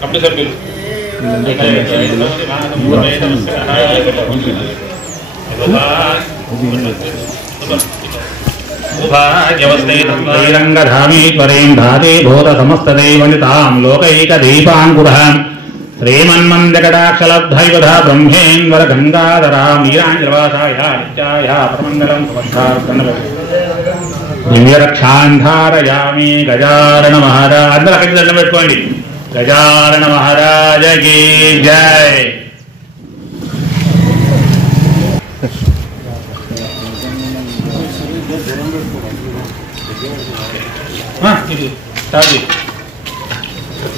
Committee సభ్యులు ధామీశ్వరేంధాదే భూత సమస్తదేవనితాం లోకైకదీపాంకురః శ్రీమన్మందకటాక్షలబ్ధైవధ బ్రహ్మేంద్ర గంగాధరాం నీరాంజలవాసాయ నిత్యాయ పరమంగళం దివ్యరక్షాంధారయామి గజానన మహారాజ్ అందరూ అక్కడికి దండం పెట్టుకోండి. గజానన మహారాజకి జై.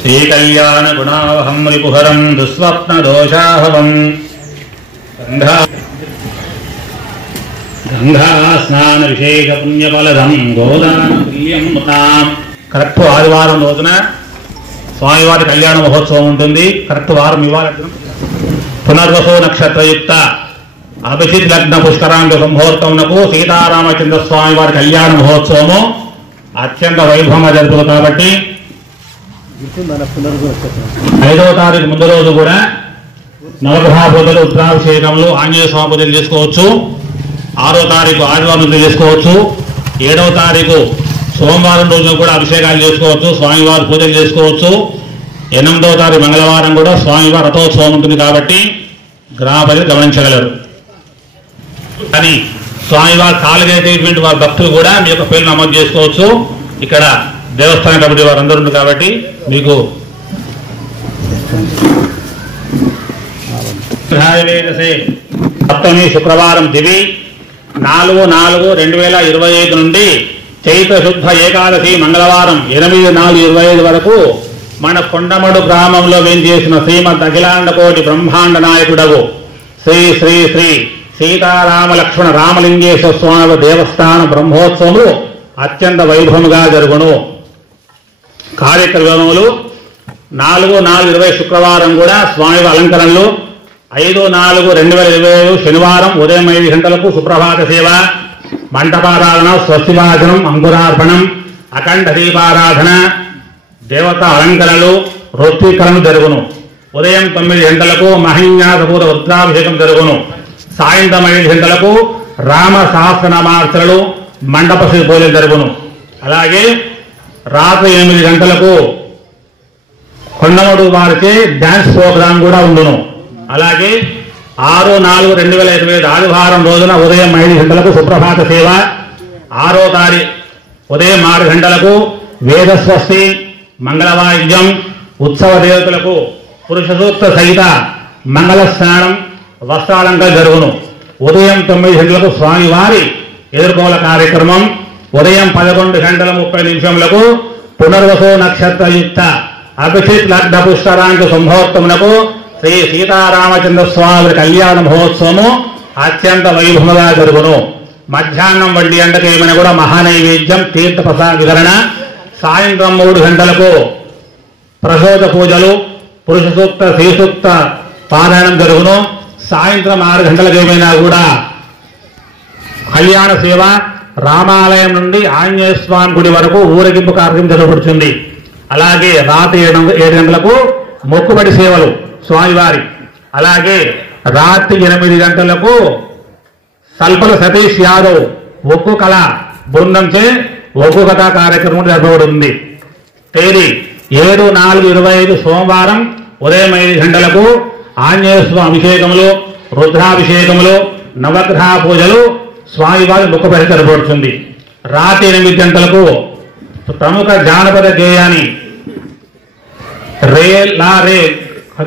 శ్రీకళ్యాణ గుణావహం రిపుహరం దుస్వప్న దోషాహవం గంగా స్నాన విశేష పుణ్యఫలదం గోదాన ప్రియం కరెక్ట్ ఆదివారం రోజున స్వామివారి కళ్యాణ మహోత్సవం ఉంటుంది. కరెక్ట్ వారం ఇవాళ పునర్వసో నక్షత్రయుక్త అభిజిత్ లగ్న పుష్కరాంగ సంహూర్తమునకు సీతారామచంద్ర స్వామి వారి కళ్యాణ మహోత్సవము అత్యంత వైభవంగా జరుగుతుంది. కాబట్టి 5వ తారీఖు ముందు రోజు కూడా నవగ్రహ పూజలు, రుద్రాభిషేకములు, ఆంజనేయ స్వామి పూజలు చేసుకోవచ్చు. 6వ తారీఖు ఆదివారం పూజలు చేసుకోవచ్చు. 7వ తారీఖు సోమవారం రోజున కూడా అభిషేకాలు చేసుకోవచ్చు, స్వామివారి పూజలు చేసుకోవచ్చు. 8వ తారీఖు మంగళవారం కూడా స్వామివారి రథోత్సవం ఉంటుంది. కాబట్టి గ్రామ ప్రజలు గమనించగలరు. కానీ స్వామివారి కాలుగైతేటువంటి వారి భక్తులు కూడా మీ యొక్క పేరు నమోదు చేసుకోవచ్చు. ఇక్కడ దేవస్థాన కమిటీ వారు అందరూ ఉంది కాబట్టి మీకు సప్తమి శుక్రవారం దివి 4/4/2025 నుండి చైత్ర శుద్ధ ఏకాదశి మంగళవారం 8/4/25 వరకు మన కొండమడు గ్రామంలో వేంచేసిన శ్రీమద్ అఖిలాండ కోటి బ్రహ్మాండ నాయకుడవు శ్రీ శ్రీ శ్రీ సీతారామ లక్ష్మణ రామలింగేశ్వర స్వామి దేవస్థాన బ్రహ్మోత్సవములు అత్యంత వైభవముగా జరుగును. కార్యక్రమములు 4/4/20 శుక్రవారం కూడా స్వామి అలంకరణలు, 5/4/2025 శనివారం ఉదయం 5 గంటలకు సుప్రభాత సేవ, మంటపారాధన, స్వస్తివాచనం, అంకురార్పణం, అఖండ దీపారాధన, దేవత అలంకరణలు, రోత్వీకరణ జరుగును. ఉదయం 9 గంటలకు మహిన్యాసపూర్వ రుద్రాభిషేకం జరుగును. సాయంత్రం 5 గంటలకు రామ సహస్రనామార్చనలు, మండప పూజలు జరుగును. అలాగే రాత్రి 8 గంటలకు కొండమడు వారిచే డాన్స్ ప్రోగ్రాం కూడా ఉండును. అలాగే 6/4/2025 ఆదివారం రోజున ఉదయం 5 గంటలకు సుప్రభాత సేవ, 6వ తారీఖు ఉదయం 6 గంటలకు వేద స్వస్తి, మంగళవాయిద్యం, ఉత్సవ దేవతలకు పురుష సూక్త సహిత మంగళ స్నానం, వస్త్రాలంకరణ జరుగును. ఉదయం 9 గంటలకు స్వామివారి ఎదుర్కోల కార్యక్రమం, ఉదయం 11:30 పునర్వసో నక్షత్రయుక్త అభిజిత్ లగ్న పుష్కరాంగ సంహూర్తమునకు శ్రీ సీతారామచంద్ర స్వామి కళ్యాణ మహోత్సవము అత్యంత వైభవంగా జరుగును. మధ్యాహ్నం 1 గంటకు ఏమైనా కూడా మహానైవేద్యం, తీర్థ ప్రసాద వితరణ, సాయంత్రం 3 గంటలకు ప్రసోద పూజలు, పురుష సూక్త, శ్రీ సూక్త పారాయణం జరుగును. సాయంత్రం 6 గంటలకు ఏమైనా కూడా కళ్యాణ సేవ, రామాలయం నుండి ఆంజనేయ స్వామి గుడి వరకు ఊరేగింపు కార్యక్రమం జరగబడుతుంది. అలాగే రాత్రి 7 గంటలకు మొక్కుబడి సేవలు స్వామివారి. అలాగే రాత్రి 8 గంటలకు సల్పల సతీష్ యాదవ్ ఒక్కు కళ బృందంచే ఒక్కు కథా కార్యక్రమం జరగబడుతుంది. తేదీ 7/4/25 సోమవారం ఉదయం 5 గంటలకు ఆంజనేయ స్వామి అభిషేకములు, రుద్రాభిషేకములు, నవగ్రహ పూజలు స్వామివారి మొక్కుబడి జరగబడుతుంది. రాత్రి 8 గంటలకు ప్రముఖ జానపద గేయాన్ని రే లా రే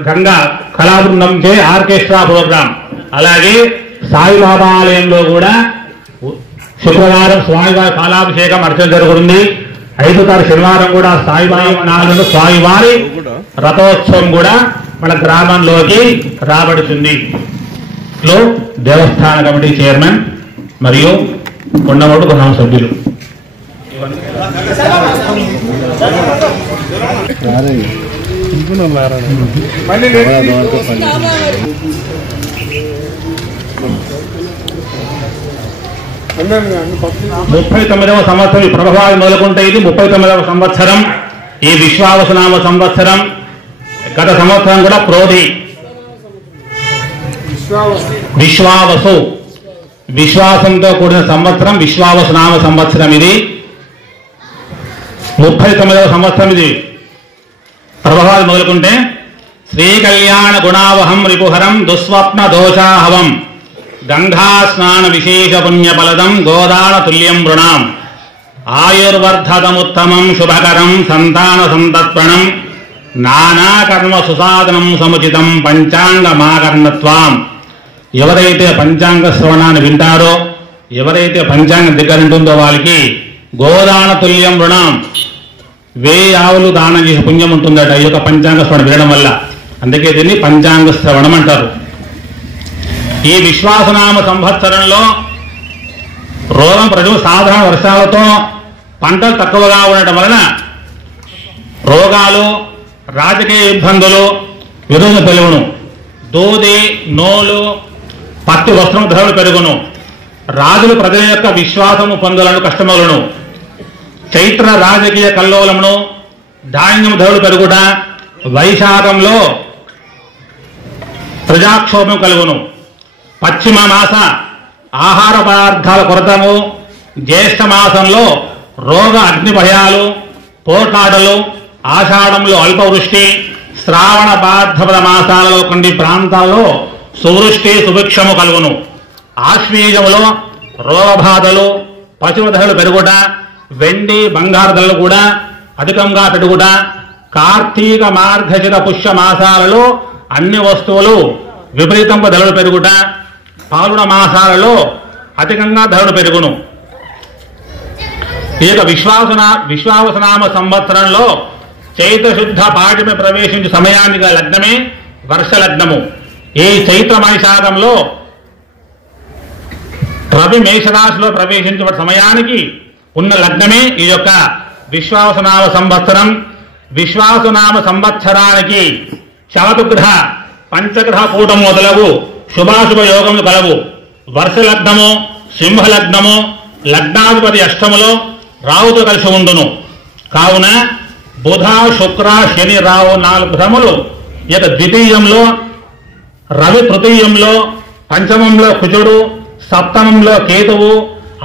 గంగా కళాబృందం చే ఆర్కెస్ట్రా ప్రోగ్రాం. అలాగే సాయిబాబా ఆలయంలో కూడా శుక్రవారం స్వామివారి కాలాభిషేకం అర్చన జరుగుతుంది. 5వ తారీఖు శనివారం కూడా సాయిబాబా స్వామివారి రథోత్సవం కూడా మన గ్రామంలోకి రాబడుతుంది. దేవస్థాన కమిటీ చైర్మన్ మరియు కొండమూడు గ్రామ సభ్యులు. 39వ సంవత్సరం ఈ ప్రభావం మొదలుకుంటే ఇది 39వ సంవత్సరం. ఈ విశ్వావసునామ సంవత్సరం. గత సంవత్సరం కూడా క్రోధి విశ్వావసు విశ్వాసంతో కూడిన సంవత్సరం విశ్వావసునామ సంవత్సరం. ఇది 39వ సంవత్సరం. ఇది ప్రభావం మొదలుకుంటే శ్రీ కళ్యాణ గుణావహం రిపుహరం దుస్వప్న దోషాహవం గంగా స్నాన విశేష పుణ్యఫలదం గోదాన తుల్యం వృణాం ఆయుర్వర్ధదముత్తమం శుభకరం సంతాన సంతత్ప్రణం నానాకర్మ సుసాధనం సముచితం పంచాంగమాకర్ణత్వాం. ఎవరైతే పంచాంగ శ్రవణాన్ని వింటారో, ఎవరైతే పంచాంగం దగ్గర ఉంటుందో వాళ్ళకి గోదాన తుల్యం వృణాం 1000 ఆవులు దానం చేసే పుణ్యం ఉంటుందట ఈ యొక్క పంచాంగ శ్రవణం వినడం వల్ల. అందుకే దీన్ని పంచాంగ శ్రవణం అంటారు. ఈ విశ్వాసనామ సంవత్సరంలో రోగం ప్రజలు సాధారణ వర్షాలతో పంటలు తక్కువగా ఉండటం వలన రోగాలు, రాజకీయ ఇబ్బందులు, విరోధ పెరుగును, దూది, నూలు, పత్తి వస్త్రం ధరలు పెరుగును, రాజులు ప్రజల యొక్క విశ్వాసము పొందలను కష్టములను, చైత్ర రాజకీయ కల్లోలమును, ధాన్యం ధరలు పెరుగుట, వైశాఖంలో ప్రజాక్షోభం కలుగును, పశ్చిమ మాస ఆహార పదార్థాల కొరతము, జ్యేష్ఠ మాసంలో రోగ అగ్ని భయాలు, పోటాటలు, ఆషాఢంలో అల్పవృష్టి, శ్రావణ భాద్రపద మాసాలలో కొన్ని ప్రాంతాల్లో సువృష్టి సుభిక్షము కలుగును, ఆశ్వీజములో రోగబాధలు, పశువు ధరలు పెరుగుట, వెండి బంగారు ధరలు కూడా అధికంగా పెరుగుట, కార్తీక మార్గశిర పుష్య మాసాలలో అన్ని వస్తువులు విపరీతంగా ధరలు పెరుగుట, పాల్గొన మాసాలలో అధికంగా ధరలు పెరుగును. ఈ యొక్క విశ్వావసనామ సంవత్సరంలో చైత్రశుద్ధ పాఠ్యమే ప్రవేశించే సమయానికి లగ్నమే వర్ష లగ్నము. ఈ చైత్ర వైశాఖంలో రవి మేషరాశిలో ప్రవేశించే సమయానికి ఉన్న లగ్నమే ఈ యొక్క విశ్వావసనామ సంవత్సరం. విశ్వాసనామ సంవత్సరానికి శవతుగ్రహ పంచగ్రహ కూటం మొదలగు శుభాశుభ యోగములు కలవు. వర్ష లగ్నము, సింహ లగ్నము, లగ్నాధిపతి అష్టములో రావుతో కలిసి ఉండును. కావున బుధ, శుక్ర, శని, రావు 4 గ్రహములు ఇక ద్వితీయంలో, రవి తృతీయంలో, పంచమంలో కుజుడు, సప్తమంలో కేతువు,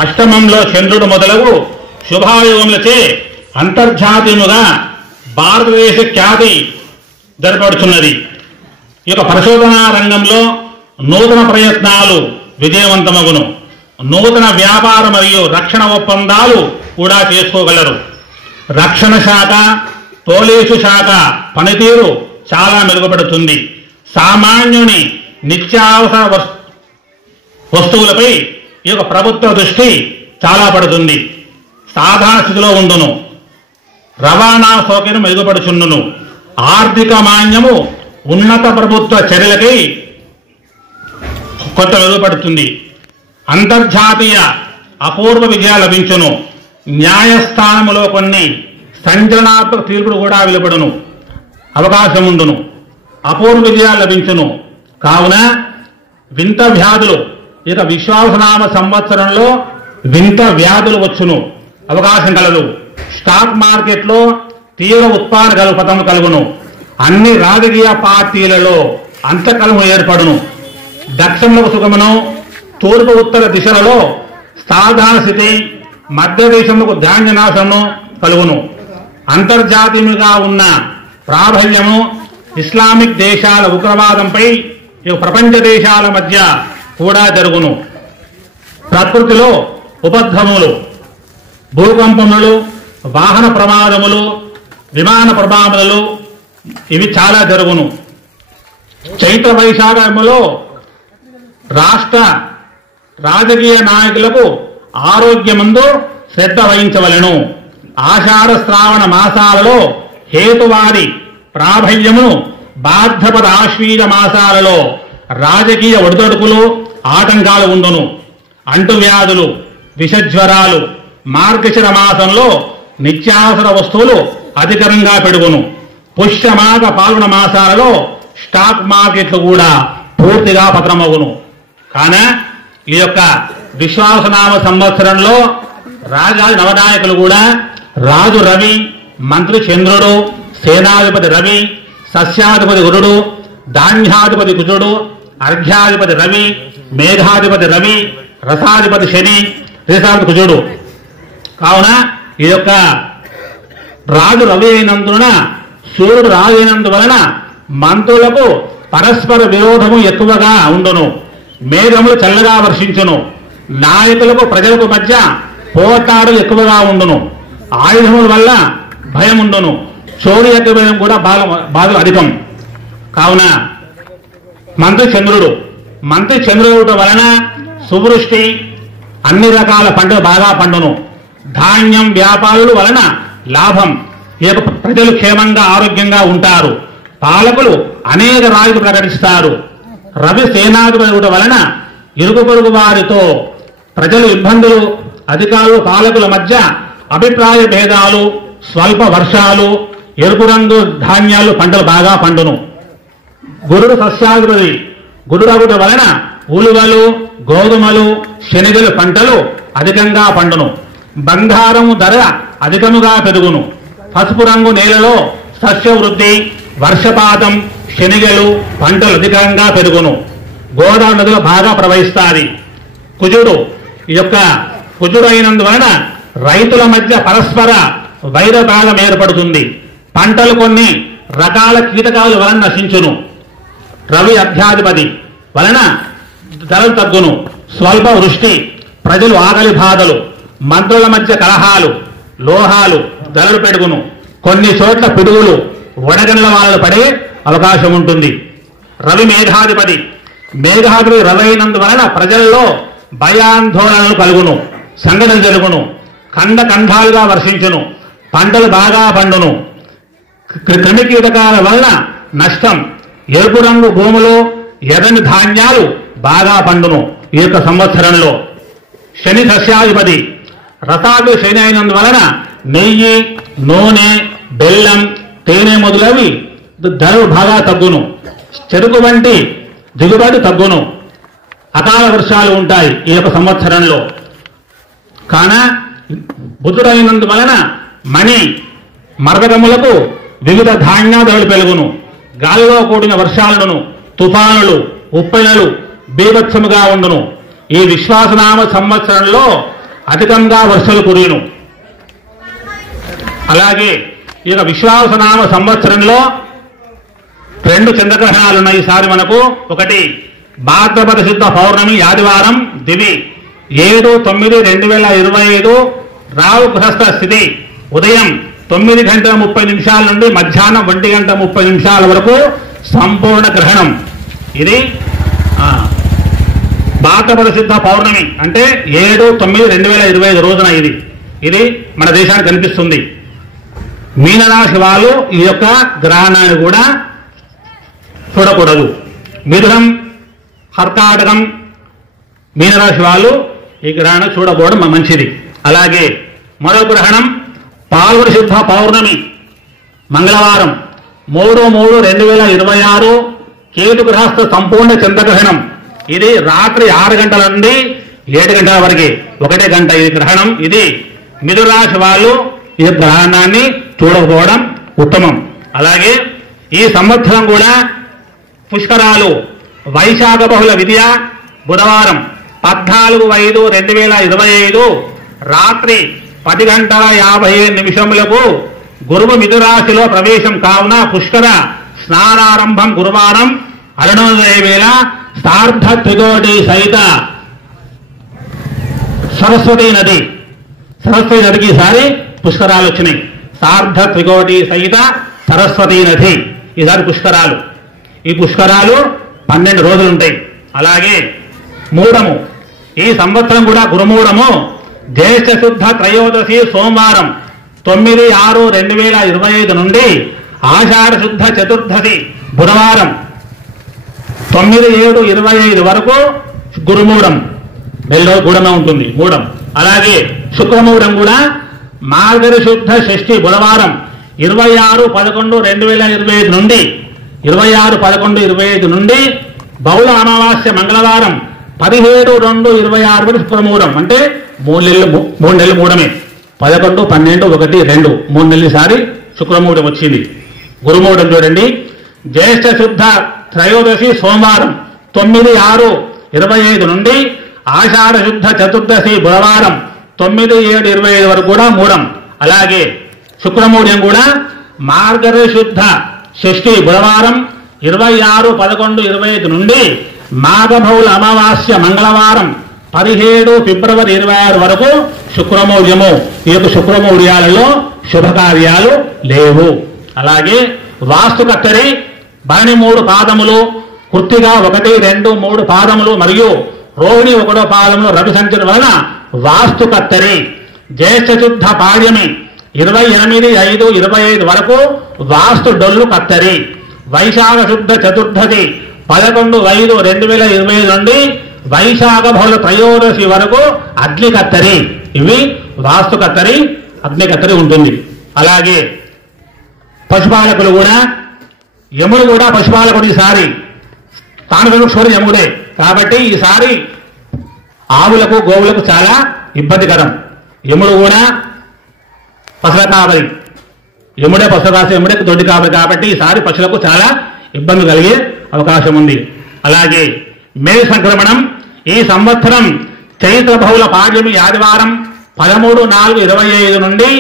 అష్టమంలో చంద్రుడు మొదలగు శుభాయోగములచే అంతర్జాతీయముగా భారతదేశ ఖ్యాతి జరపడుతున్నది. ఈ యొక్క పరిశోధనా రంగంలో నూతన ప్రయత్నాలు విజయవంతమగును. నూతన వ్యాపార మరియు రక్షణ ఒప్పందాలు కూడా చేసుకోగలరు. రక్షణ శాఖ, పోలీసు శాఖ పనితీరు చాలా మెరుగుపడుతుంది. సామాన్యుని నిత్యావసర వస్తువులపై ఈ యొక్క ప్రభుత్వ దృష్టి చాలా పడుతుంది. సాధారణ స్థితిలో ఉండును. రవాణా సౌకర్యం మెరుగుపడుచుండును. ఆర్థిక మాన్యము ఉన్నత ప్రభుత్వ చర్యలకై కొంత మెరుగుపడుతుంది. అంతర్జాతీయ అపూర్వ విజయాలు లభించును. న్యాయస్థానములో కొన్ని సంచలనాత్మక తీర్పులు కూడా వెలువడును, అవకాశం ఉండును. అపూర్వ విజయాలు లభించును. కావున వింత వ్యాధులు ఇక విశ్వాసనామ సంవత్సరంలో వింత వ్యాధులు వచ్చును, అవకాశం కలదు. స్టాక్ మార్కెట్లో తీవ్ర ఉత్పాదన పతనం కలుగును. అన్ని రాజకీయ పార్టీలలో అంతకలము ఏర్పడును. దక్షిణములకు సుగమనం, తూర్పు ఉత్తర దిశలలో సాధారణ స్థితి, మధ్య దేశములకు ధాన్యనాశము కలుగును. అంతర్జాతీయంగా ఉన్న ప్రాబల్యము ఇస్లామిక్ దేశాల ఉగ్రవాదంపై ప్రపంచ దేశాల మధ్య కూడా జరుగును. ప్రకృతిలో ఉపద్రవములు, భూకంపములు, వాహన ప్రమాదములు, విమాన ప్రమాదములు ఇవి చాలా జరుగును. చైత్ర వైశాఖములో రాష్ట్ర రాజకీయ నాయకులకు ఆరోగ్యమందు శ్రద్ధ వహించవలెను. ఆషాఢ శ్రావణ మాసాలలో హేతువాది ప్రాబల్యమును, భాద్రపద ఆశ్వీజ మాసాలలో రాజకీయ ఒడిదొడుకులు, ఆటంకాలు ఉండును. అంటువ్యాధులు, విషజ్వరాలు, మార్గశిర మాసంలో నిత్యావసర వస్తువులు అధికంగా పెరుగును. పుష్యమాఘ పాల్గొన మాసాలలో స్టాక్ మార్కెట్లు కూడా పూర్తిగా పతనమగును. కాన ఈ యొక్క విశ్వాసనామ సంవత్సరంలో రాజాది నవనాయకులు కూడా రాజు రవి, మంత్రి చంద్రుడు, సేనాధిపతి రవి, సస్యాధిపతి గురుడు, ధాన్యాధిపతి కుజుడు, అర్ఘ్యాధిపతి రవి, మేఘాధిపతి రవి, రసాధిపతి శని, రేసాధిపతి కుజుడు. కావున ఈ యొక్క రాజు రవి అయినందున, సూర్యుడు రాజు అయినందువలన మంత్రులకు పరస్పర విరోధము ఎక్కువగా ఉండును, మేఘములు చల్లగా వర్షించును, నాయకులకు ప్రజలకు మధ్య పోటాడులు ఎక్కువగా ఉండును, ఆయుధముల వల్ల భయం ఉండును, చోరీ యొక్క భయం కూడా బాధలు అధికం. కావున మంత్రి చంద్రుడు వలన సువృష్టి, అన్ని రకాల పంటలు బాగా పండును, ధాన్యం వ్యాపారుల వలన లాభం, ప్రజలు క్షేమంగా ఆరోగ్యంగా ఉంటారు, పాలకులు అనేక రాజులు ప్రకటిస్తారు. రవి సేనాధిపతి వలన ఇరుగు పొరుగు వారితో ప్రజలు ఇబ్బందులు, అధికారులు పాలకుల మధ్య అభిప్రాయ భేదాలు, స్వల్ప వర్షాలు, ఎరుపు రంగు ధాన్యాలు పంటలు బాగా పండును. గురుడు సస్యాధిపతి గురుడగుట వలన ఉలువలు, గోధుమలు, శనగలు పంటలు అధికంగా పండును, బంగారము ధర అధికముగా పెరుగును, పసుపు రంగు నేలలో సస్యవృద్ధి, వర్షపాతం, శనగలు పంటలు అధికంగా పెరుగును, గోదావరి నదిలో బాగా ప్రవహిస్తాది. కుజుడు అయినందువలన రైతుల మధ్య పరస్పర వైరభాగం ఏర్పడుతుంది, పంటలు కొన్ని రకాల కీటకాల వలన నశించును. రవి అర్ఘ్యాధిపతి వలన ధరలు తగ్గును, స్వల్ప వృష్టి, ప్రజలు ఆకలి బాధలు, మంత్రుల మధ్య కలహాలు, లోహాలు ధరలు పెరుగును, కొన్ని చోట్ల పిడుగులు, వడగండ్ల వానలు పడే అవకాశం ఉంటుంది. రవి మేఘాధిపతి రవి అయినందువలన ప్రజల్లో భయాందోళనలు కలుగును, సంఘటన జరుగును, ఖండాలుగా వర్షించును, పంటలు బాగా పండును, క్రిమి కీటకాల వలన నష్టం, ఎరుపు రంగు భూములు, ఎర్రని ధాన్యాలు బాగా పండును. ఈ యొక్క సంవత్సరంలో శని సస్యాధిపతి రసాధిపతి శని అయినందువలన నెయ్యి, నూనె, బెల్లం, తేనె మొదలవి ధరలు బాగా తగ్గును, చెరుకు వంటి దిగుబడి తగ్గును, అకాల వర్షాలు ఉంటాయి ఈ యొక్క సంవత్సరంలో. కాన బుధుడైనందువలన మణి, మరకములకు వివిధ ధాన్యాలు పెరుగును, గాలిలో కూడిన వర్షాలను, తుఫానులు, ఉప్పెనలు బీభత్సముగా ఉండును. ఈ విశ్వాసనామ సంవత్సరంలో అధికంగా వర్షాలు కురియును. అలాగే ఈ యొక్క విశ్వాసనామ సంవత్సరంలో 2 చంద్రగ్రహణాలు ఉన్నాయి ఈసారి మనకు. ఒకటి భాద్రపద శుద్ధ పౌర్ణమి ఆదివారం దివి 7/9/2025 రావు గృహస్థ స్థితి ఉదయం 9:30 నుండి మధ్యాహ్నం 1:30 వరకు సంపూర్ణ గ్రహణం. ఇది భాద్రపద శుద్ధ పౌర్ణమి అంటే 7/9/2025 రోజున ఇది మన దేశానికి కనిపిస్తుంది. మీనరాశి వాళ్ళు ఈ యొక్క గ్రహణాన్ని కూడా చూడకూడదు. మిథునం, కర్కాటకం, మీనరాశి వాళ్ళు ఈ గ్రహణం చూడకపోవడం మంచిది. అలాగే మరో గ్రహణం పాల్గొన శుద్ధ పౌర్ణమి మంగళవారం 3/3/2026 కేతు గ్రహస్థ సంపూర్ణ చంద్రగ్రహణం. ఇది రాత్రి 6 గంటల నుండి 7 గంటల వరకు 1 గంట ఈ గ్రహణం. ఇది మిథునరాశి వాళ్ళు ఈ గ్రహణాన్ని చూడకపోవడం ఉత్తమం. అలాగే ఈ సంవత్సరం కూడా పుష్కరాలు వైశాఖ బహుళ విద్య బుధవారం 14/5/2025 రాత్రి 10:57 గురువు మిథురాశిలో ప్రవేశం కావున పుష్కర స్నానారంభం గురువారం అరుణోదయ వేళ సార్ధ త్రికోటి సహిత సరస్వతి నదికి ఈసారి పుష్కరాలు వచ్చినాయి. సార్ధ త్రికోటి సహిత సరస్వతి నది ఈసారి పుష్కరాలు. ఈ పుష్కరాలు 12 రోజులు ఉంటాయి. అలాగే మూఢము ఈ సంవత్సరం కూడా గురుమూఢము జ్యేష్ఠ శుద్ధ త్రయోదశి సోమవారం 9/6/2025 నుండి ఆషాఢ శుద్ధ చతుర్దశి బుధవారం 9/7/25 వరకు గురుమూఢం గూఢమే ఉంటుంది మూఢం. అలాగే శుక్రమూఢం కూడా మార్గరి శుద్ధ షష్ఠి బుధవారం 26/11/2025 నుండి 26/11/25 నుండి బహుళ అమావాస్య మంగళవారం 17/2/26 వరకు శుక్రమూఢం, అంటే 3 నెలలు మూడమే. 11, 12, 1, 2 3 నెలలు సారి శుక్రమూఢం వచ్చింది. గురుమూఢం చూడండి, జ్యేష్ఠ శుద్ధ త్రయోదశి సోమవారం 9/6/25 నుండి ఆషాఢ శుద్ధ చతుర్దశి బుధవారం 9/7/25 వరకు కూడా మూఢం. అలాగే శుక్రమూఢం కూడా మార్గశుద్ధ షష్ఠి బుధవారం 26/11/25 నుండి మాఘబహుళ అమావాస్య మంగళవారం 17 ఫిబ్రవరి 26 వరకు శుక్రమౌఢ్యము. ఈ యొక్క శుక్రమౌఢ్యాలలో శుభకార్యాలు లేవు. అలాగే వాస్తు కత్తెరి భరణి 3 పాదములు, కృత్తిగా 1, 2, 3 పాదములు మరియు రోహిణి 1వ పాదములు రవి సంచరణ వలన వాస్తు కత్తెరి. జ్యేష్ఠ శుద్ధ పాడ్యమి 28/5/25 వరకు వాస్తు డొల్లు కత్తెరి. వైశాఖ శుద్ధ చతుర్దశి 11/5/2025 నుండి వైశాఖ బహుళ త్రయోదశి వరకు అగ్ని కత్తెరి. ఇవి వాస్తు కత్తెరి, అగ్ని కత్తెరి ఉంటుంది. అలాగే పశుపాలకులు కూడా, యముడు కూడా పశుపాలకుడు ఈసారి తాను యముడే కాబట్టి ఈసారి ఆవులకు గోవులకు చాలా ఇబ్బందికరం. యముడు కూడా పశుల కావలి, యముడే పశుల కాసి, యముడే దొడ్డి కావలి కాబట్టి ఈసారి పశువులకు చాలా ఇబ్బంది కలిగే అవకాశం ఉంది. అలాగే మే సంక్రమణం ఈ సంవత్సరం చైత్ర బహుళ పాడ్యమి ఆదివారం 13/4/25 నుండి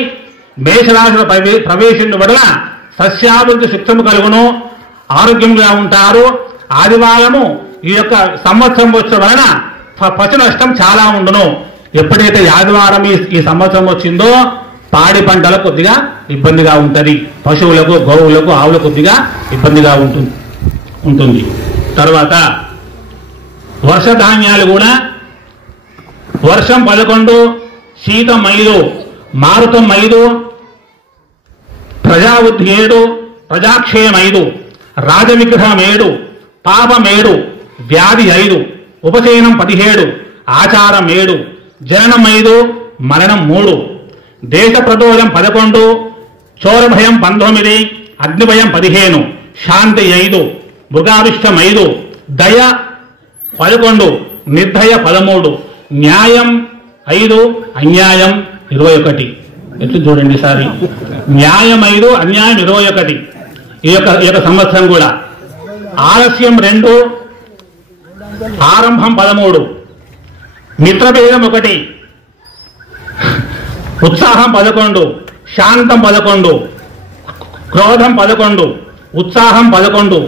మేషరాశిలో ప్రవేశించడం వలన సస్యాభివృద్ధి శుక్రము కలుగును, ఆరోగ్యంగా ఉంటారు. ఆదివారము ఈ యొక్క సంవత్సరం వచ్చే వలన పశు నష్టం చాలా ఉండును. ఎప్పుడైతే ఆదివారం ఈ సంవత్సరం వచ్చిందో పాడి పంటలకు కొద్దిగా ఇబ్బందిగా ఉంటుంది, పశువులకు గోవులకు ఆవులకు కొద్దిగా ఇబ్బందిగా ఉంటుంది. తర్వాత వర్షధాన్యాలు కూడా వర్షం 11, శీతం 5, మారుతం 5, ప్రజావృద్ధి 7, ప్రజాక్షయం 5, రాజవిగ్రహం 7, పాపం 7, వ్యాధి 5, ఉపచయనం 17, ఆచారం 7, జననం 5, మరణం 3, దేశ ప్రదోషం 11, చోరభయం 19, అగ్నిభయం 15, శాంతి 5, మృగావిష్టం 5, దయ 11, నిర్దయ 13, న్యాయం 5, అన్యాయం 21. ఎట్లు చూడండి సారి, న్యాయం 5, అన్యాయం 21. ఈ యొక్క సంవత్సరం కూడా ఆలస్యం 2, ఆరంభం 13, మిత్రభేదం 1, ఉత్సాహం 11, శాంతం 11, క్రోధం 11, ఉత్సాహం 11,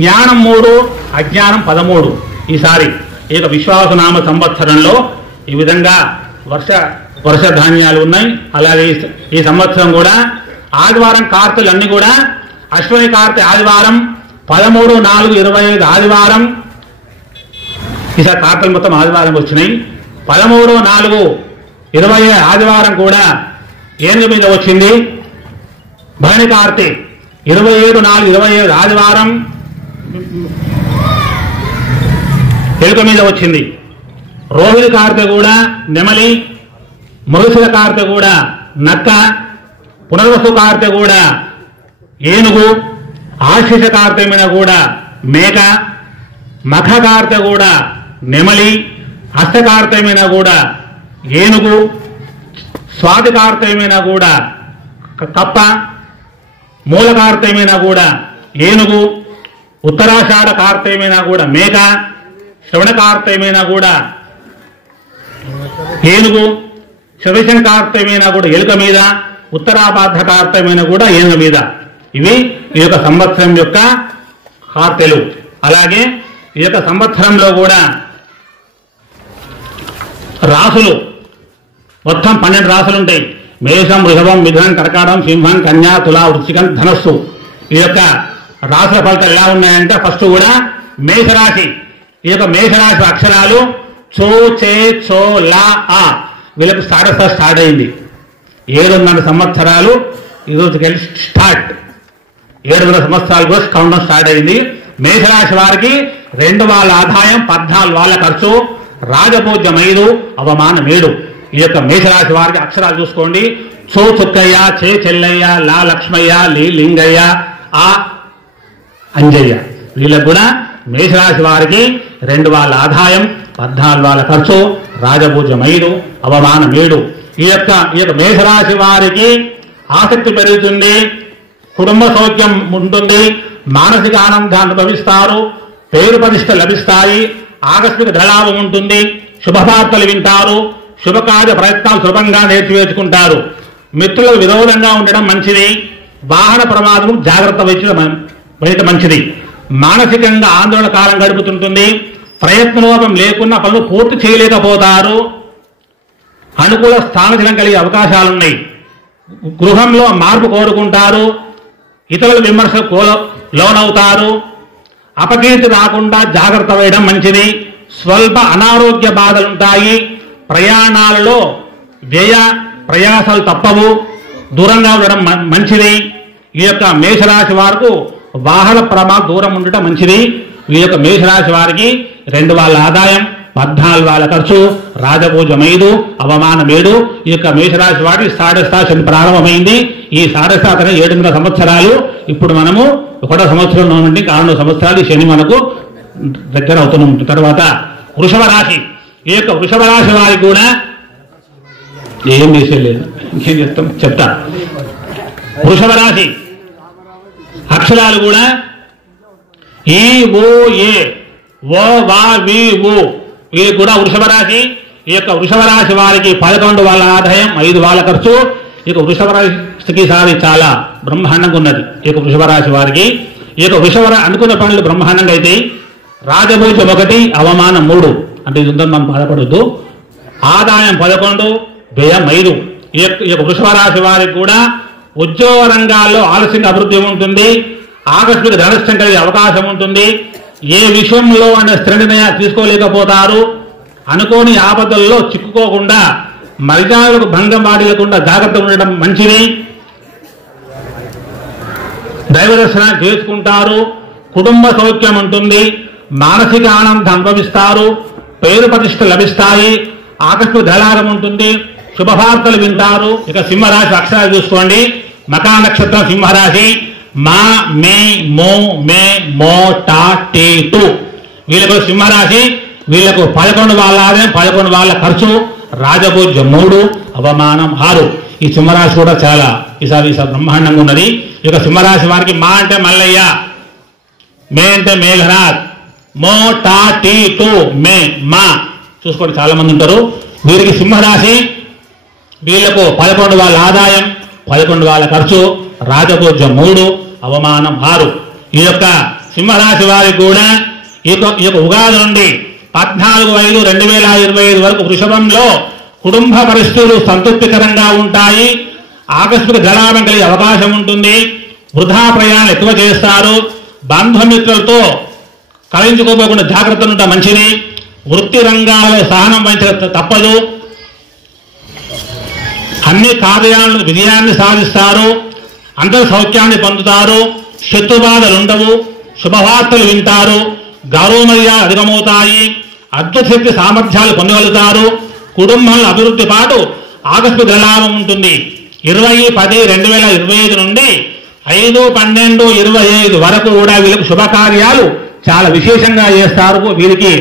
జ్ఞానం 3, అజ్ఞానం 13. ఈసారి ఈ యొక్క విశ్వాసనామ సంవత్సరంలో ఈ విధంగా వర్షధాన్యాలు ఉన్నాయి. అలాగే ఈ సంవత్సరం కూడా ఆదివారం కార్తెలు అన్ని కూడా అశ్విని కార్తె ఆదివారం 13/4/25 ఆదివారం. ఈసారి కార్తెలు మొత్తం ఆదివారం వచ్చినాయి. 13/4/25 ఆదివారం కూడా ఏనుగు మీద వచ్చింది. భరణి కార్తె 27/4/25 ఆదివారం ఎలుక మీద వచ్చింది. రోహిణి కార్తె కూడా నెమలి, మరుసల కార్తె కూడా నక్క, పునర్వసు కార్తె కూడా ఏనుగు, ఆశిష కార్తె మీద కూడా మేక, మఖ కార్తె కూడా నెమలి, హస్త కార్తె మీద కూడా ఏనుగు, స్వాతి కార్తె మీద కూడా కప్ప, మూల కార్తె మీద కూడా ఏనుగు, ఉత్తరాషాఢ కార్తె మీద కూడా మేక, శ్రవణ కార్తె మీద కూడా ఏనుగు, శవిశం కార్తె మీద కూడా ఎలుక మీద, ఉత్తరాబాధ కార్తె మీద కూడా ఏనుగు మీద. ఇవి ఈ యొక్క సంవత్సరం యొక్క కార్తెలు. అలాగే ఈ యొక్క సంవత్సరంలో కూడా రాసులు మొత్తం 12 రాసులు ఉంటాయి. మేషం, వృషభం, మిథునం, కర్కాటకం, సింహం, కన్యా, తులా, వృశ్చికం, ధనస్సు. ఈ యొక్క రాసుల ఫలితాలు ఎలా ఉన్నాయంటే ఫస్ట్ కూడా మేషరాశి. ఈ యొక్క మేషరాశి అక్షరాలు చో, చే, చో, లా, ఆ. వీళ్ళకు స్టార్ట్ అయింది. 700 సంవత్సరాలు ఈరోజుకి వెళ్ళి స్టార్ట్. 700 సంవత్సరాలు కూడా కౌంటర్ స్టార్ట్ అయింది. మేషరాశి వారికి 2 వాళ్ళ ఆదాయం, 14 వాళ్ళ ఖర్చు, రాజపూజ్యం 5, అవమానం 7. ఈ యొక్క మేషరాశి వారికి అక్షరాలు చూసుకోండి. చో చుక్కయ్య, చే చెల్లయ్య, లా లక్ష్మయ్య, లీ లింగయ్య, ఆ అంజయ్య. వీళ్ళకు కూడా మేషరాశి వారికి 2 వాళ్ళ ఆదాయం, 14 ఖర్చు, రాజపూజ్యం 5, అవమానం 7. ఈ యొక్క మేషరాశి వారికి ఆసక్తి పెరుగుతుంది, కుటుంబ సౌఖ్యం ఉంటుంది, మానసిక ఆనందాన్ని అనుభవిస్తారు, పేరు ప్రతిష్ట లభిస్తాయి, ఆకస్మిక ధనలాభం ఉంటుంది, శుభవార్తలు వింటారు, శుభకార్య ప్రయత్నాలు సులభంగా నేర్చుకుంటారు. మిత్రులకు విరోధంగా ఉండడం మంచిది, వాహన ప్రమాదం జాగ్రత్త వహించడం మంచిది. మానసికంగా ఆందోళన కాలం గడుపుతుంటుంది, ప్రయత్నలోపం లేకున్నా పనులు పూర్తి చేయలేకపోతారు, అనుకూల స్థానచలనం కలిగే అవకాశాలున్నాయి, గృహంలో మార్పు కోరుకుంటారు, ఇతరుల విమర్శకు లోనవుతారు, అపకీర్తి రాకుండా జాగ్రత్త వేయడం మంచిది, స్వల్ప అనారోగ్య బాధలుంటాయి, ప్రయాణాలలో వ్యయ ప్రయాసాలు తప్పవు, దూరంగా ఉండడం మంచిది. ఈ యొక్క మేషరాశి వారికి వాహన ప్రమాదం దూరం ఉండటం మంచిది. ఈ యొక్క మేషరాశి వారికి 2 వాళ్ళ ఆదాయం, 14 వాళ్ళ ఖర్చు, రాజపూజ్యం 5, అవమానం 7. ఈ యొక్క మేషరాశి వారికి సాడస్థ శని ప్రారంభమైంది. ఈ సాడస్థ 7 సంవత్సరాలు. ఇప్పుడు మనము 1వ సంవత్సరం నుండి 6 సంవత్సరాలు శని మనకు దగ్గర అవుతూ ఉంటుంది. తర్వాత వృషభ రాశి. ఈ యొక్క వృషభ రాశి వారికి కూడా ఏం చేసేయలేదు, ఇంకేం చెప్తా. వృషభ రాశి అక్షరాలు కూడా ఈ ఓ ఏ ఓ వా వి ఊ. వీరికి కూడా వృషభ రాశి. ఈ యొక్క వృషభ రాశి వారికి 11 వాళ్ళ ఆదాయం, 5 వాళ్ళ ఖర్చు. ఈ యొక్క వృషభ రాశికి సారి చాలా బ్రహ్మాండంగా ఉన్నది. ఈ యొక్క వృషభ రాశి వారికి ఈ యొక్క వృషభ అనుకున్న పనులు బ్రహ్మాండంగా అయితే రాజపూజ్యం 1, అవమానం 3. అంటే ఇది ఉందని మనం బాధపడొద్దు. ఆదాయం 11, వ్యయం 5. ఈ యొక్క వృషభ రాశి వారికి కూడా ఉద్యోగ రంగాల్లో ఆలస్యంగా అభివృద్ధి ఉంటుంది, ఆకస్మిక ధనష్టం కలిగే అవకాశం ఉంటుంది, ఏ విషయంలో అనే స్థిర నిర్ణయాలు తీసుకోలేకపోతారు, అనుకోని ఆపదల్లో చిక్కుకోకుండా మర్యాదలకు భంగం వాడలేకుండా జాగ్రత్త ఉండడం మంచిది. దైవ దర్శనాన్ని చేసుకుంటారు, కుటుంబ సౌఖ్యం ఉంటుంది, మానసిక ఆనందం అనుభవిస్తారు, పేరు ప్రతిష్ట లభిస్తాయి, ఆకస్మిక ధనలాభం ఉంటుంది, శుభవార్తలు వింటారు. ఇక సింహరాశి అక్షరాలు చూసుకోండి. మకా నక్షత్రం సింహరాశి. మా మే మో మే మో టా టే టు. వీళ్ళకు సింహరాశి. వీళ్లకు 11 వాళ్ళ ఆదాయం, 11 వాళ్ళ ఖర్చు, రాజపూజ్యం 3, అవమానం 6. ఈ సింహరాశి కూడా చాలా ఈసారి బ్రహ్మాండంగా ఉన్నది. ఇక సింహరాశి వారికి మా అంటే మల్లయ్య, మే అంటే మేఘనాథ్, మో టా టీ టు మే మా. చూసుకోండి, చాలా మంది ఉంటారు. వీరికి సింహరాశి. వీళ్లకు 11 వాళ్ళ ఆదాయం, 11 వాళ్ళ ఖర్చు, రాజపూజ్యం 3, అవమానం 6. ఈ యొక్క సింహరాశి వారికి కూడా ఈ యొక్క ఉగాది నుండి 14/5/2025 వరకు వృషభంలో కుటుంబ పరిస్థితులు సంతృప్తికరంగా ఉంటాయి, ఆకస్మిక ధనలాభం కలిగే అవకాశం ఉంటుంది, వృధా ప్రయాణాలు ఎక్కువ చేస్తారు, బంధుమిత్రులతో కలయించుకోపోకుండా జాగ్రత్త ఉండటం మంచిది, వృత్తి రంగాల్లో సహనం వహించక తప్పదు, అన్ని కార్యాలను విజయాన్ని సాధిస్తారు, అందరూ సౌఖ్యాన్ని పొందుతారు, శత్రుబాధలు ఉండవు, శుభవార్తలు వింటారు, గౌరవమర్యాదలు అధికమవుతాయి, అద్భుత శక్తి సామర్థ్యాలు పొందగలుగుతారు, కుటుంబంలో అభివృద్ధి పాటు ఆకస్మిక ధనలాభం ఉంటుంది. 20/10/2025 నుండి 5/12/25 వరకు కూడా వీళ్ళకి శుభకార్యాలు చాలా విశేషంగా చేస్తారు. వీరికి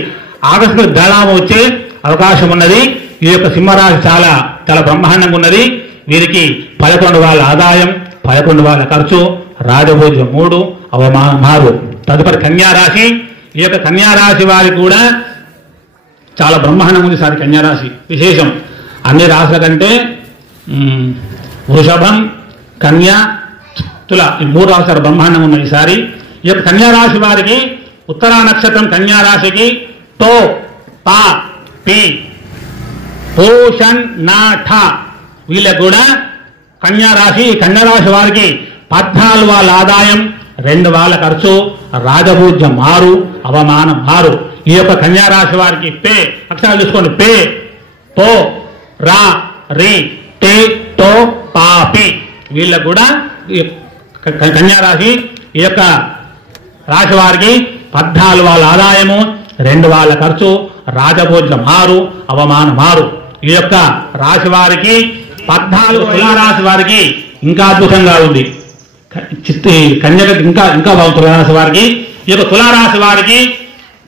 ఆకస్మిక ధనలాభం వచ్చే అవకాశం ఉన్నది. ఈ యొక్క సింహరాశి చాలా చాలా బ్రహ్మాండంగా ఉన్నది. వీరికి 11 వాళ్ళ ఆదాయం, 11 వాళ్ళ ఖర్చు, రాజపూజ్యం 3, అవమానం 6. తదుపరి కన్యారాశి. ఈ యొక్క కన్యారాశి వారికి కూడా చాలా బ్రహ్మాండంగా ఉంది. సారి కన్యారాశి విశేషం. అన్ని రాశుల కంటే వృషభం, కన్యా, తుల ఈ 3 రాశులు బ్రహ్మాండంగా ఉన్నాయి ఈసారి. ఈ యొక్క కన్యారాశి వారికి ఉత్తరా నక్షత్రం కన్యారాశికి తో పా పి భూషణ్ నాఠ. వీళ్ళకు కూడా కన్యారాశి. కన్యారాశి వారికి 14 వాళ్ళ ఆదాయం, 2 వాళ్ళ ఖర్చు, రాజపూజ్యం 6, అవమానం 6. ఈ యొక్క కన్యారాశి వారికి పే అక్షరాలు చూసుకోండి. పే తో రా రి టే తో పాపి. వీళ్ళకు కూడా కన్యారాశి. ఈ యొక్క రాశి వారికి 14 వాళ్ళ ఆదాయము, 2 వాళ్ళ ఖర్చు, రాజపూజ్యం 6, అవమానం 6. ఈ యొక్క రాశి వారికి 14. తులారాశి వారికి ఇంకా అద్భుతంగా ఉంది. కన్యక ఇంకా బాగుంది. తులారాశి వారికి. ఈ యొక్క తులారాశి వారికి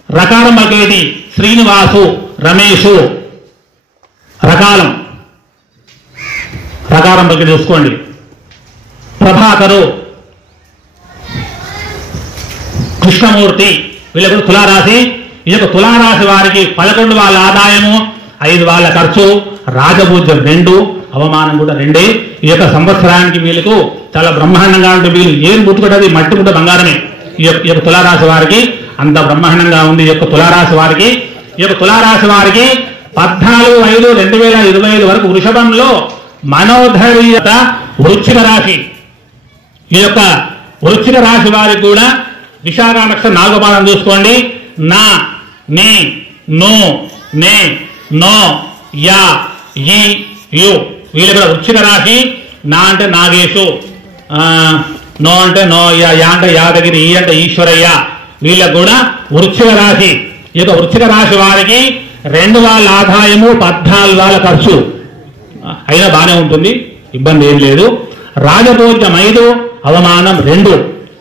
రకారం పలికేది శ్రీనివాసు, రమేషు. రకారం ಬಗ್ಗೆ చూసుకోండి. ప్రభాకరు, కృష్ణమూర్తి. వీళ్ళకు తులారాశి. ఈ యొక్క తులారాశి వారికి 11 వాళ్ళ ఆదాయము, 5 వాళ్ళ ఖర్చు, రాజభోజ్యం 2, అవమానం కూడా 2. ఈ యొక్క సంవత్సరానికి వీళ్ళకు చాలా బ్రహ్మాండంగా ఉంటుంది. వీళ్ళు ఏం ముట్టుకుంటుంది, మట్టి ముట్ట బంగారమే. ఈ యొక్క తులారాశి వారికి అంత బ్రహ్మాండంగా ఉంది. ఈ యొక్క తులారాశి వారికి 14/5/2025 వరకు వృషభంలో మనోధైర్యత. వృశ్చిక రాశి. ఈ యొక్క వృశ్చిక రాశి వారికి కూడా విశాఖ నక్షత్రం 4వ పాదం చూసుకోండి. నా, నీ, నో, నే, నో, యా, ఈ, యు. వీళ్ళు కూడా వృశ్చిక రాశి. నా అంటే నాగేశు, నో అంటే నో, యా అంటే యాదగిరి, ఈ అంటే ఈశ్వరయ్య. వీళ్ళకు కూడా వృశ్చిక రాశి. ఈ యొక్క వృశ్చిక రాశి వారికి 2 వాళ్ళ ఆదాయము, 14 వాళ్ళ ఖర్చు. అయినా బాగానే ఉంటుంది, ఇబ్బంది ఏం లేదు. రాజభోజ్యం 5, అవమానం 2.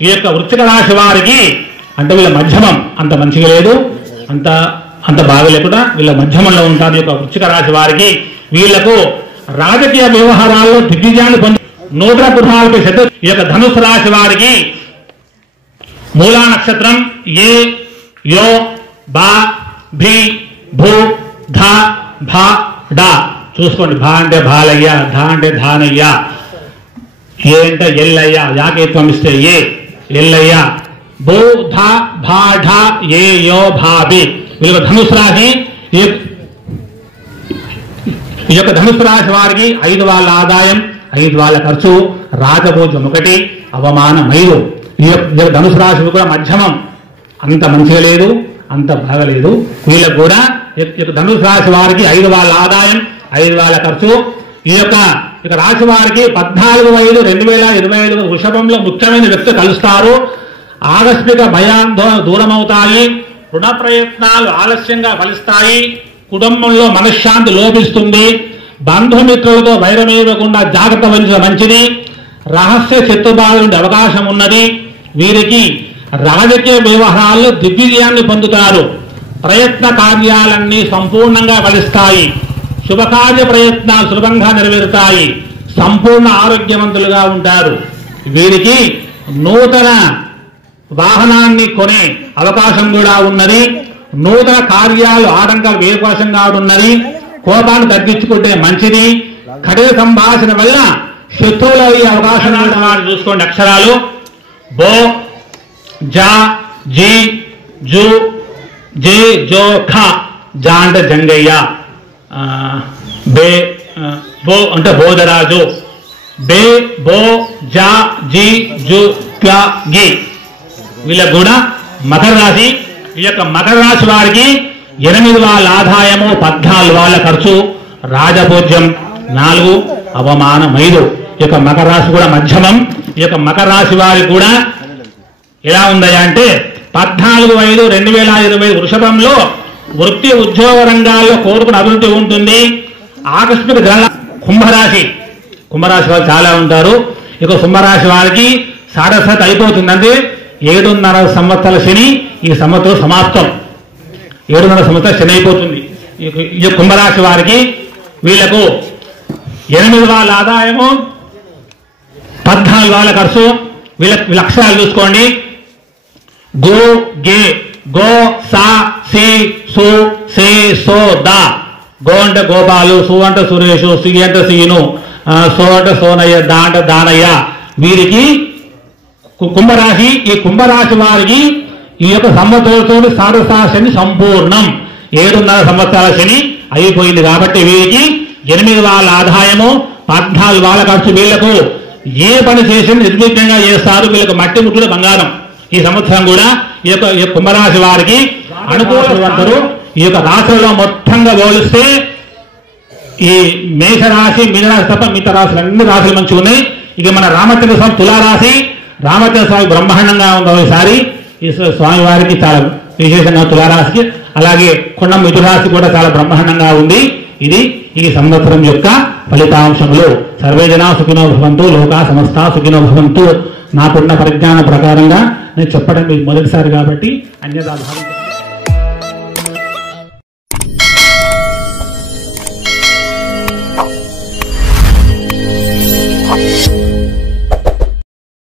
ఈ యొక్క వృశ్చిక రాశి వారికి అంటే వీళ్ళ మధ్యమం, అంత మంచిగా లేదు, అంత బాగా లేకుండా వీళ్ళ మధ్యమంలో ఉంటారు. ఈ యొక్క వృశ్చిక రాశి వారికి వీళ్లకు రాజకీయ వ్యవహారాల్లో దిగ్విజయాన్ని పొంది నూతన గృహాలపై శ్రద్ధ. ఈ యొక్క ధనుసు రాశి వారికి మూలా నక్షత్రం ఏ, యో, బా, భీ, భూ, ధ, భ, డ. చూసుకోండి. భా అంటే బాలయ్య, ధ అంటే ధానయ్య, ఏ అంటే ఎల్లయ్య, యాకేత్వం ఇస్తే ఏ ఎల్లయ్య, భూ, ధ, భ, ఢ, ఏ, యో, భాబి. వీళ్ళ ధనుసు రాశి. ఈ యొక్క ధనుసు రాశి వారికి 5 వాళ్ళ ఆదాయం, 5 వాళ్ళ ఖర్చు, రాజభోజ్యం 1, అవమానం 5. ఈ యొక్క ధనుసు రాశి కూడా మధ్యమం, అంత మంచిగా లేదు, అంత బాగలేదు. వీళ్ళకు కూడా ధనుసు రాశి వారికి 5 వాళ్ళ ఆదాయం, 5 వాళ్ళ ఖర్చు. ఈ యొక్క రాశి వారికి 14/5/2025 వృషభంలో ముఖ్యమైన వ్యక్తి కలుస్తారు. ఆకస్మిక భయాందోళన దూరమవుతాయి. రుణ ప్రయత్నాలు ఆలస్యంగా ఫలిస్తాయి. కుటుంబంలో మనశ్శాంతి లోపిస్తుంది. బంధుమిత్రులతో వైరమేయకుండా జాగ్రత్త వహించడం మంచిది. రహస్య శత్రుబాధ నుండి అవకాశం ఉన్నది. వీరికి రాజకీయ వ్యవహారాల్లో దిగ్విజయాన్ని పొందుతారు. ప్రయత్న కార్యాలన్నీ సంపూర్ణంగా ఫలిస్తాయి. శుభకార్య ప్రయత్నాలు సులభంగా నెరవేరుతాయి. సంపూర్ణ ఆరోగ్యవంతులుగా ఉంటారు. వీరికి నూతన వాహనాన్ని కొనే అవకాశం కూడా ఉన్నది. నూతన కార్యాలు ఆటంకాలు అవకాశంగా ఉన్నది. కోపాన్ని తగ్గించుకుంటే మంచిది. కఠిన సంభాషణ వల్ల శత్రువులు అయ్యే అవకాశం కూడా చూసుకోండి. అక్షరాలు బో, జా, జీ, జు, జే, జో, ఖ. జా అంటే జంగయ్య, బే, బో అంటే బోధరాజు, బే, బో, జా, జీ, జు, క్య, గి. వీళ్ళకు కూడా మకర రాశి. ఈ యొక్క మకర రాశి వారికి 8 వాళ్ళ ఆదాయము, 14 వాళ్ళ ఖర్చు, రాజభోజ్యం 4, అవమానం 5. ఈ యొక్క మకర రాశి కూడా మధ్యమం. ఈ యొక్క మకర రాశి వారికి కూడా ఎలా ఉందయ్యా అంటే 14/5/2025 వృషభంలో వృత్తి ఉద్యోగ రంగాల్లో కోరుకున్న అభివృద్ధి ఉంటుంది. ఆకస్మిక జల. కుంభరాశి వారు చాలా ఉంటారు. ఇక కుంభరాశి వారికి సారస్వత అయిపోతుంది. అంటే 7.5 సంవత్సరాల శని ఈ సంవత్సరం సమాప్తం. 7.5 సంవత్సరాల శని అయిపోతుంది. ఈ కుంభరాశి వారికి వీళ్లకు 8 వాళ్ళ ఆదాయము, 14 వాళ్ళ ఖర్చు. వీళ్ళ అక్షరాలు చూసుకోండి. గో, గే, గో, సా, సి, సు, సే, సో, దా. గో అంటే గోపాలు, సు అంటే సురేషు, సి అంటే సీను, సో అంటే సోనయ్య, దా అంటే దానయ్య. వీరికి కుంభరాశి. ఈ కుంభరాశి వారికి ఈ యొక్క సంవత్సరంతో సారసా శని సంపూర్ణం. 7.5 సంవత్సరాల శని అయిపోయింది. కాబట్టి వీరికి 8 వాళ్ళ ఆదాయము, 14 వాళ్ళ ఖర్చు. వీళ్లకు ఏ పని చేసి నిర్విఘ్నంగా చేస్తారు. వీళ్ళకు మట్టి ముట్టుడు బంగారం. ఈ సంవత్సరం కూడా ఈ యొక్క కుంభరాశి వారికి అనుకూలవంతులు. ఈ యొక్క రాశులలో మొత్తంగా పోలిస్తే ఈ మేషరాశి, మీనరాశి తప్ప మిగతా రాశులు అన్ని రాశులు మంచిగా ఉన్నాయి. ఇక మన రామచంద్ర స్వామి తులారాశి. రామచంద్ర స్వామి బ్రహ్మాండంగా ఉంది ఈసారి. ఈ స్వామి వారికి చాలా విశేషంగా తులారాశికి. అలాగే కొండం మిథురాశి కూడా చాలా బ్రహ్మాండంగా ఉంది. ఇది ఈ సంవత్సరం యొక్క ఫలితాంశములు. సర్వే జనా సుఖినో భవంతు, లోకా సమస్తా సుఖినో భవంతు. నాకున్న పరిజ్ఞానం ప్రకారంగా నేను చెప్పడం మొదటిసారి కాబట్టి అన్యదా భావించారు.